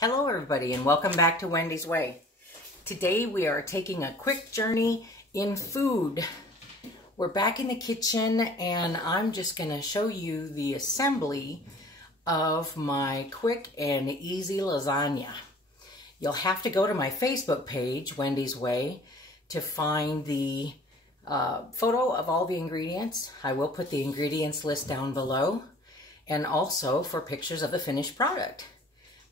Hello everybody and welcome back to Wendy's Way. Today we are taking a quick journey in food. We're back in the kitchen and I'm just going to show you the assembly of my quick and easy lasagna. You'll have to go to my Facebook page, Wendy's Way, to find the photo of all the ingredients. I will put the ingredients list down below and also for pictures of the finished product.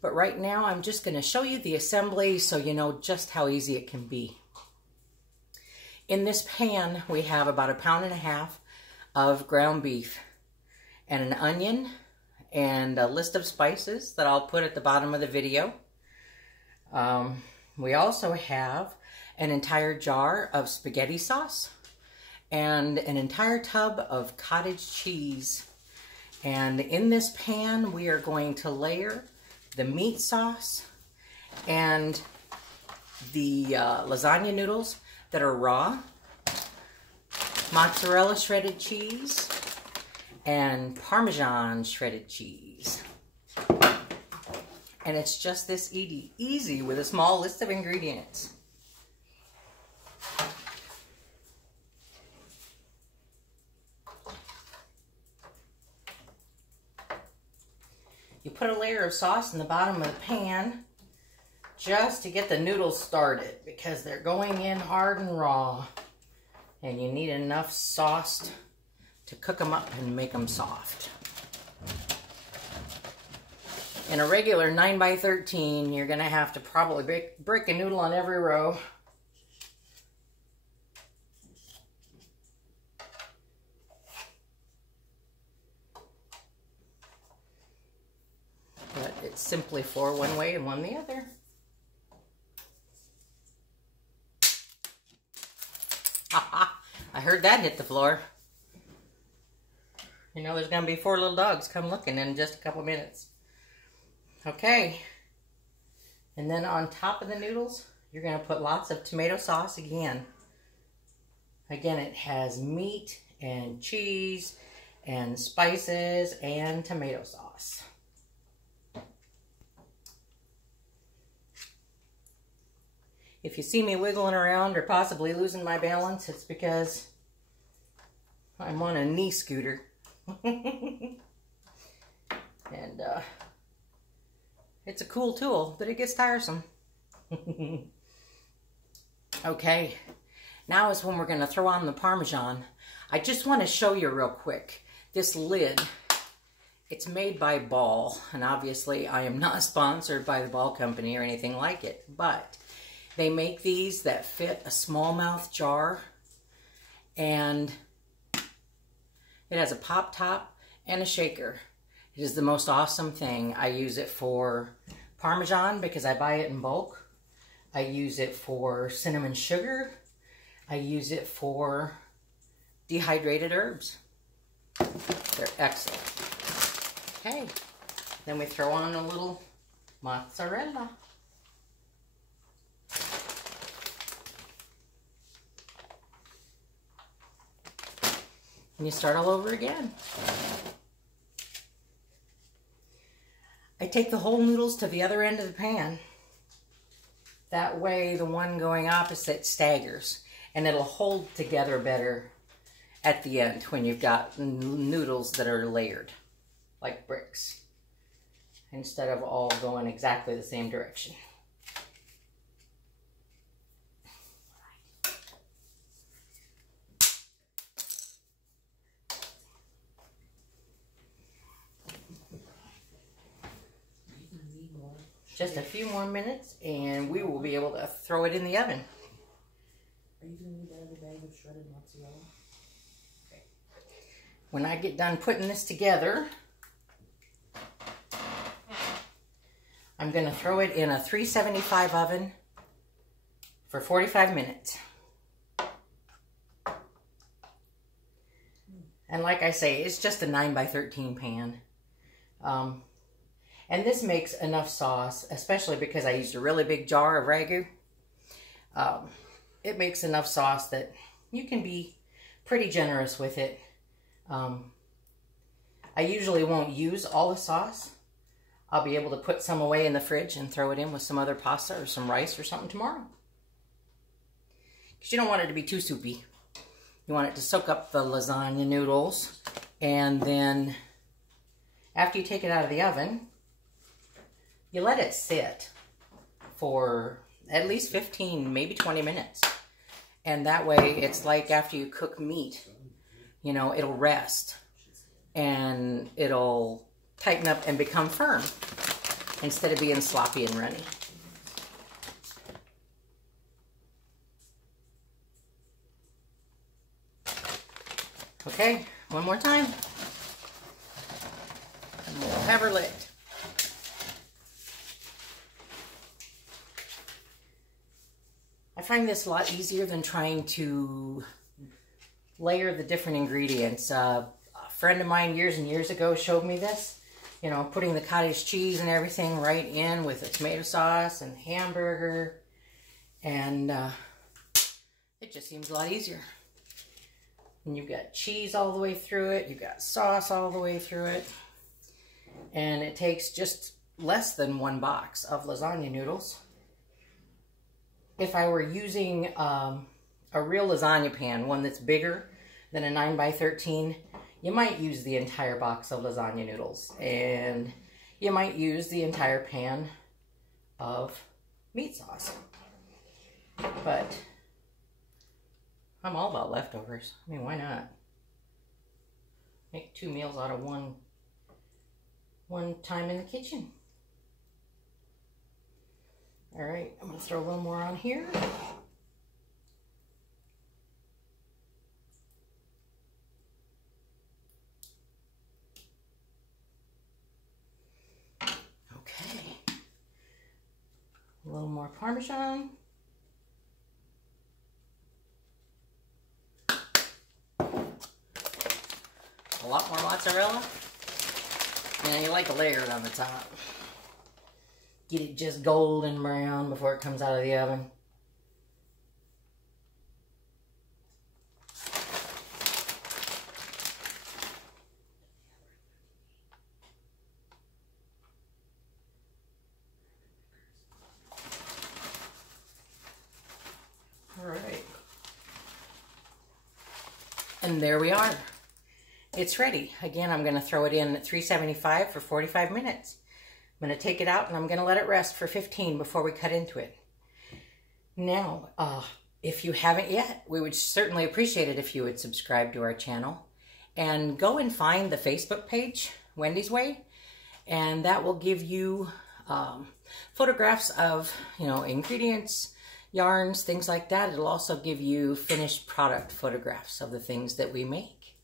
But right now, I'm just going to show you the assembly so you know just how easy it can be. In this pan, we have about 1.5 pounds of ground beef and an onion and a list of spices that I'll put at the bottom of the video. We also have an entire jar of spaghetti sauce and an entire tub of cottage cheese. And in this pan, we are going to layer the meat sauce and the lasagna noodles that are raw, mozzarella shredded cheese, and Parmesan shredded cheese. And it's just this easy with a small list of ingredients. You put a layer of sauce in the bottom of the pan just to get the noodles started because they're going in hard and raw. And you need enough sauce to cook them up and make them soft. In a regular 9x13, you're going to have to probably break a noodle on every row. But it's simply for one way and one the other. I heard that hit the floor. You know, there's going to be 4 little dogs come looking in just a couple minutes. Okay. And then on top of the noodles, you're going to put lots of tomato sauce again. Again, it has meat and cheese and spices and tomato sauce. If you see me wiggling around or possibly losing my balance, it's because I'm on a knee scooter. And it's a cool tool, but it gets tiresome. Okay, now is when we're going to throw on the Parmesan. I just want to show you real quick. This lid, it's made by Ball, and obviously I am not sponsored by the Ball Company or anything like it, but they make these that fit a smallmouth jar, and it has a pop top and a shaker. It is the most awesome thing. I use it for Parmesan because I buy it in bulk. I use it for cinnamon sugar. I use it for dehydrated herbs. They're excellent. Okay, then we throw on a little mozzarella. And you start all over again. I take the whole noodles to the other end of the pan. That way the one going opposite staggers and it'll hold together better at the end when you've got noodles that are layered like bricks instead of all going exactly the same direction. Just a few more minutes and we will be able to throw it in the oven. Are you going to need another bag of shredded mozzarella? Okay. When I get done putting this together, I'm going to throw it in a 375 oven for 45 minutes. And like I say, it's just a 9x13 pan. And this makes enough sauce, especially because I used a really big jar of ragu. It makes enough sauce that you can be pretty generous with it. I usually won't use all the sauce. I'll be able to put some away in the fridge and throw it in with some other pasta or some rice or something tomorrow. Because you don't want it to be too soupy. You want it to soak up the lasagna noodles. And then after you take it out of the oven, you let it sit for at least 15, maybe 20 minutes. And that way it's like after you cook meat, you know, it'll rest and it'll tighten up and become firm instead of being sloppy and runny. Okay, one more time. And we'll have her lit. I find this a lot easier than trying to layer the different ingredients. A friend of mine years and years ago showed me this. You know, putting the cottage cheese and everything right in with the tomato sauce and hamburger. And it just seems a lot easier. And you've got cheese all the way through it. You've got sauce all the way through it. And it takes just less than one box of lasagna noodles. If I were using a real lasagna pan, one that's bigger than a 9x13, you might use the entire box of lasagna noodles. And you might use the entire pan of meat sauce. But I'm all about leftovers. I mean, why not? Make 2 meals out of one time in the kitchen. All right, I'm gonna throw a little more on here. Okay, a little more Parmesan. A lot more mozzarella. And you like to layer it on the top. Get it just golden brown before it comes out of the oven. All right. And there we are. It's ready. Again, I'm going to throw it in at 375 for 45 minutes. I'm going to take it out and I'm going to let it rest for 15 before we cut into it. Now, if you haven't yet, we would certainly appreciate it if you would subscribe to our channel. And go and find the Facebook page, Wendy's Way. And that will give you photographs of, you know, ingredients, yarns, things like that. It'll also give you finished product photographs of the things that we make.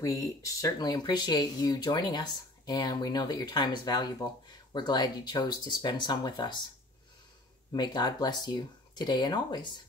We certainly appreciate you joining us, and we know that your time is valuable. We're glad you chose to spend some with us. May God bless you today and always.